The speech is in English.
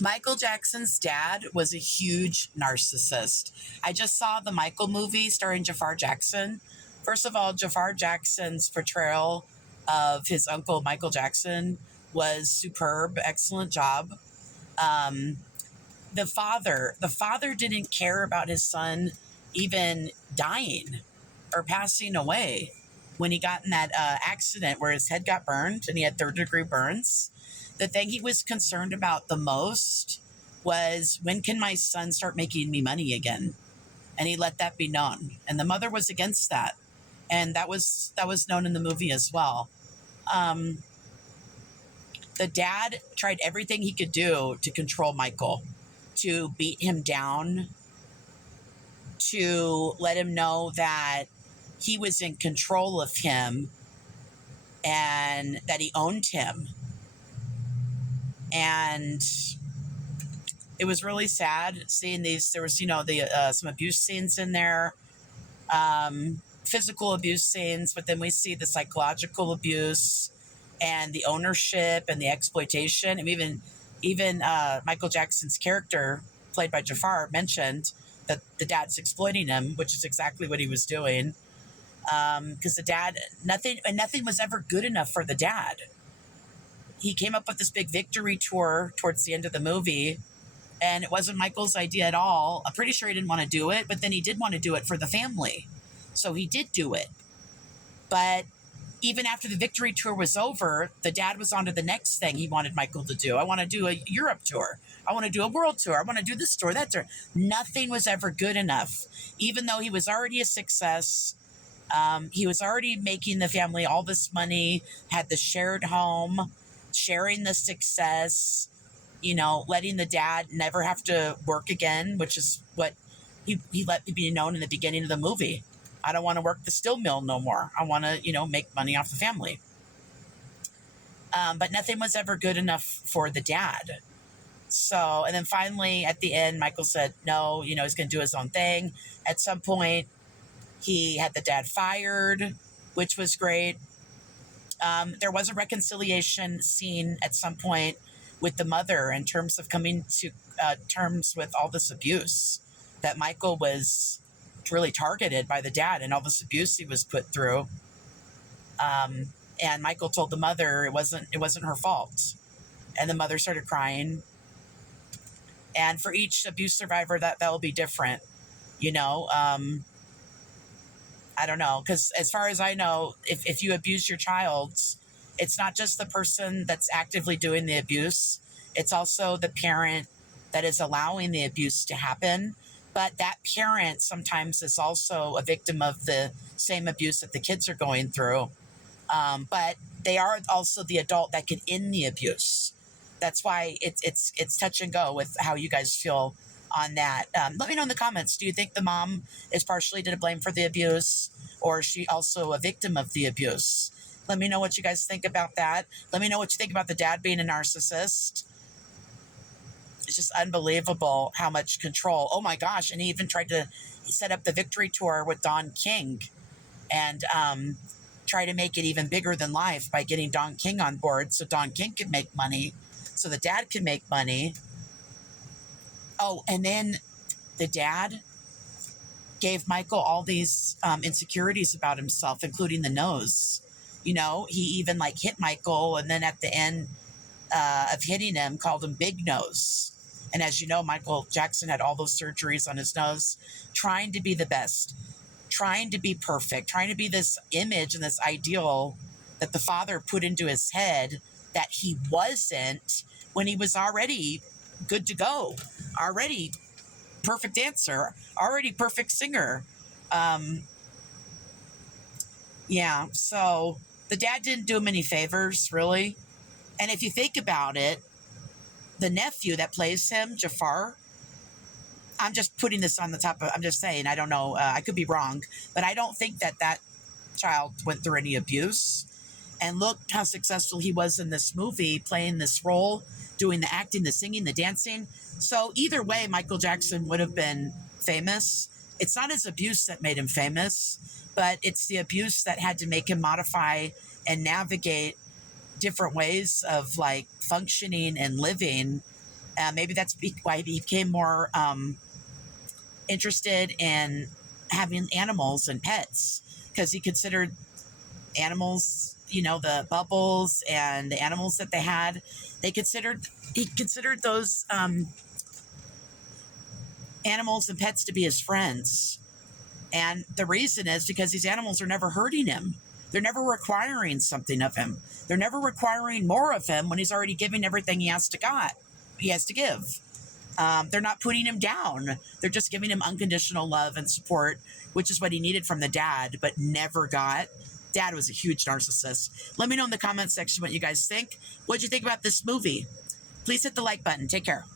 Michael Jackson's dad was a huge narcissist. I just saw the Michael movie starring Jafar Jackson. First of all, Jafar Jackson's portrayal of his uncle Michael Jackson was superb. Excellent job. Um, the father didn't care about his son even dying or passing away when he got in that accident where his head got burned and he had third-degree burns. The thing he was concerned about the most was, when can my son start making me money again? And he let that be known. And the mother was against that. And that was known in the movie as well. Um, the dad tried everything he could do to control Michael, to beat him down, to let him know that he was in control of him and that he owned him. And it was really sad seeing these. There was, some abuse scenes in there, physical abuse scenes, but then we see the psychological abuse and the ownership and the exploitation. And even Michael Jackson's character, played by Jafar, mentioned that the dad's exploiting him, which is exactly what he was doing. Because the dad, nothing was ever good enough for the dad. He came up with this big victory tour towards the end of the movie, and it wasn't Michael's idea at all. I'm pretty sure he didn't want to do it, but then he did want to do it for the family. So he did do it. But even after the victory tour was over, the dad was on to the next thing he wanted Michael to do. I want to do a Europe tour. I want to do a world tour. I want to do this tour, that tour. Nothing was ever good enough. Even though he was already a success, he was already making the family all this money, had the shared home, sharing the success, letting the dad never have to work again, which is what he let be known in the beginning of the movie. I don't want to work the steel mill no more. I want to, make money off the family. But nothing was ever good enough for the dad. So, and then finally at the end, Michael said, no, he's going to do his own thing. At some point, he had the dad fired, which was great. There was a reconciliation scene at some point with the mother in terms of coming to terms with all this abuse that Michael was really targeted by the dad and all this abuse he was put through. And Michael told the mother it wasn't her fault, and the mother started crying. And for each abuse survivor, that will be different, I don't know, because as far as I know, if you abuse your child, it's not just the person that's actively doing the abuse. It's also the parent that is allowing the abuse to happen. But that parent sometimes is also a victim of the same abuse that the kids are going through. But they are also the adult that can end the abuse. That's why it's touch and go with how you guys feel on that. Let me know in the comments. Do you think the mom is partially to blame for the abuse, or is she also a victim of the abuse? Let me know what you guys think about that. Let me know what you think about the dad being a narcissist. It's just unbelievable how much control. Oh my gosh. And he even tried to set up the victory tour with Don King and try to make it even bigger than life by getting Don King on board so Don King could make money, so the dad could make money. Oh, and then the dad gave Michael all these insecurities about himself, including the nose. He even hit Michael, and then at the end of hitting him, called him Big Nose. And as you know, Michael Jackson had all those surgeries on his nose, trying to be the best, trying to be perfect, trying to be this image and this ideal that the father put into his head that he wasn't, when he was already good to go, already perfect dancer, already perfect singer. So the dad didn't do him any favors, really. And if you think about it, the nephew that plays him, Jafar, I'm just putting this on the top of, I'm just saying, I don't know, I could be wrong, but I don't think that child went through any abuse. And look how successful he was in this movie, playing this role, doing the acting, the singing, the dancing. So either way, Michael Jackson would have been famous. It's not his abuse that made him famous, but it's the abuse that had to make him modify and navigate different ways of functioning and living Maybe that's why he became more interested in having animals and pets, because he considered animals, the bubbles and the animals that they had, he considered those animals and pets to be his friends. And the reason is because these animals are never hurting him. They're never requiring something of him. They're never requiring more of him when he's already giving everything he has to give. They're not putting him down. They're just giving him unconditional love and support, which is what he needed from the dad, but never got. Dad was a huge narcissist. Let me know in the comment section what you guys think. What'd you think about this movie? Please hit the like button. Take care.